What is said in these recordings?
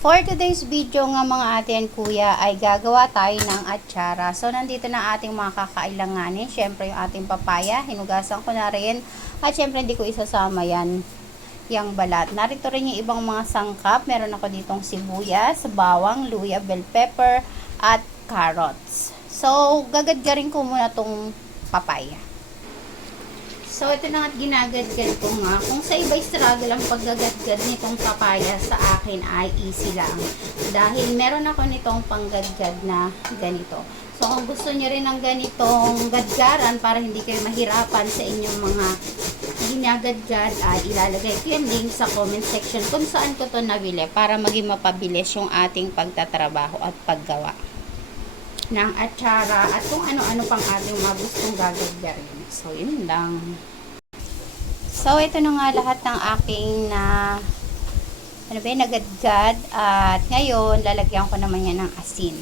For today's video nga mga ate and kuya ay gagawa tayo ng atsara. So nandito na ating mga kakailanganin. Syempre yung ating papaya, hinugasan ko na rin. At syempre hindi ko isasama yan, yung balat. Narito rin yung ibang mga sangkap. Meron ako ditong sibuyas, bawang, luya, bell pepper, at carrots. So gagadgarin ko muna tong papaya. So, ito na nga't ginagadgad ko nga. Kung sa iba'y struggle ang paggagadgad nitong papaya, sa akin ay easy lang. Dahil meron ako nitong panggadgad na ganito. So, kung gusto nyo rin ng ganitong gadgaran para hindi kayo mahirapan sa inyong mga ginagadgad, ay ilalagay ko yung link sa comment section kung saan ko to nabili para maging mapabilis yung ating pagtatrabaho at paggawa ng atsara at kung ano-ano pang ating mga gustong gagadgarin. So, yun lang. So, ito na nga lahat ng aking nagadgad at ngayon, lalagyan ko naman yan ng asin.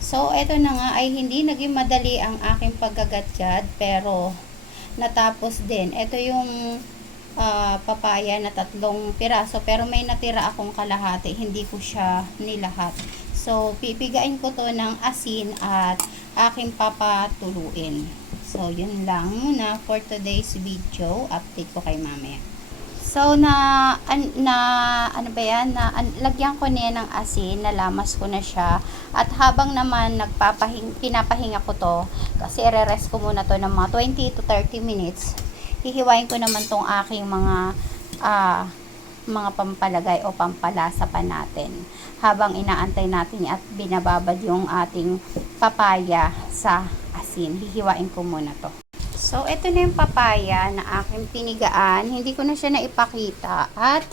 So, ito na nga ay hindi naging madali ang aking paggagadgad pero natapos din. Ito yung papaya na 3 piraso pero may natira akong kalahati. Hindi ko siya nilahat. So, pipigain ko to ng asin at aking papatuluin. So, yun lang muna for today's video. Update ko kay mamaya. So, lagyan ko niya ng asin, nalamas ko na siya. At habang naman pinapahinga ko to, kasi i-rest ko muna to ng mga 20 to 30 minutes, hihiwain ko naman tong aking mga pampalagay o pampalasa pa natin. Habang inaantay natin at binababad yung ating papaya sa asin, hihiwain ko muna to. So, ito na yung papaya na aking pinigaan. Hindi ko na siya naipakita. At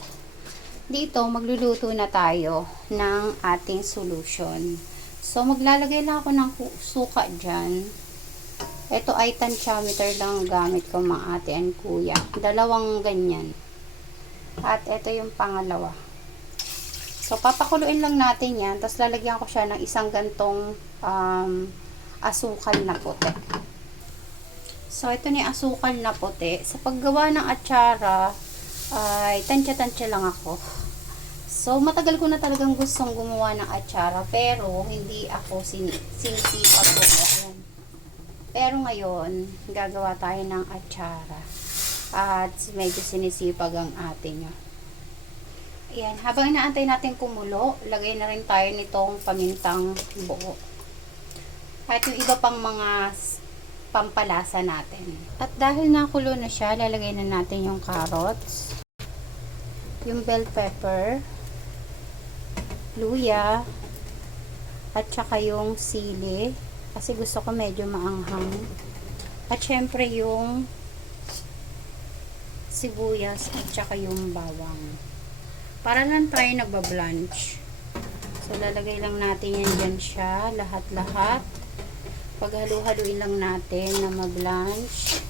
dito, magluluto na tayo ng ating solution. So, maglalagay lang ako ng suka dyan. Ito ay tansyameter lang gamit ko mga ate and kuya. 2 ganyan. At ito yung pangalawa. So, papakuluin lang natin yan. Tapos, lalagyan ko siya ng isang gantong asukal na puti. So, ito na yung asukal na puti. Sa paggawa ng atsara, ay tansya-tansya lang ako. So, matagal ko na talagang gustong gumawa ng atsara. Pero, hindi ako sinisipag gumawa. Pero ngayon, gagawa tayo ng atsara. At medyo sinisipag ang atin nyo. Ayan, habang inaantay natin kumulo, lagay na rin tayo nitong pamintang buo. At yung iba pang mga pampalasa natin. At dahil nakulo na siya, lalagay na natin yung carrots, yung bell pepper, luya, at saka yung sili, kasi gusto ko medyo maanghang. At syempre yung sibuyas at saka yung bawang. Para lang tayo nagbablanch. So, lalagay lang natin yan dyan siya, lahat-lahat. Paghalu-haluin lang natin na mag-blanch.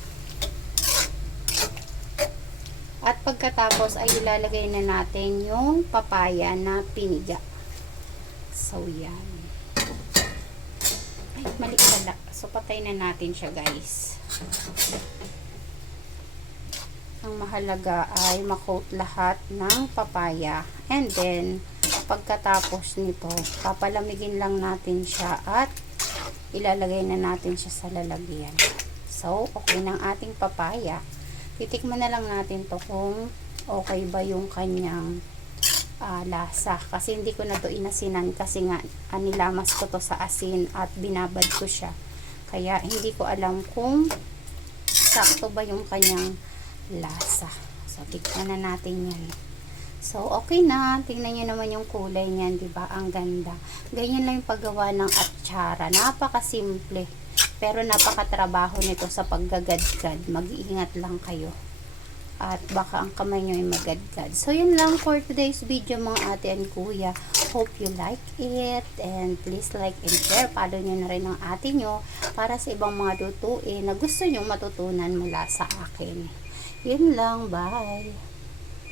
At pagkatapos ay ilalagay na natin yung papaya na piniga. So, yan. Ay, mali pala. So, patay na natin siya, guys. Ang mahalaga ay makoat lahat ng papaya. And then, pagkatapos nito, papalamigin lang natin siya at ilalagay na natin siya sa lalagyan. So, okay ng ating papaya. Titikman na lang natin to kung okay ba yung kanyang lasa. Kasi hindi ko na to inasinan kasi nga nilamas ko to sa asin at binabad ko siya. Kaya hindi ko alam kung sakto ba yung kanyang lasa. So, tikman na natin yan. So, okay na. Tingnan nyo naman yung kulay niyan, diba? Ang ganda. Ganyan lang yung paggawa ng atsara. Napakasimple. Pero napakatrabaho nito sa paggagadgad. Mag-iingat lang kayo. At baka ang kamay nyo ay magadgad. So, yun lang for today's video mga ate and kuya. Hope you like it. And please like and share. Follow nyo na rin ang ate nyo para sa ibang mga lutuin na gusto nyo matutunan mula sa akin. Yun lang. Bye!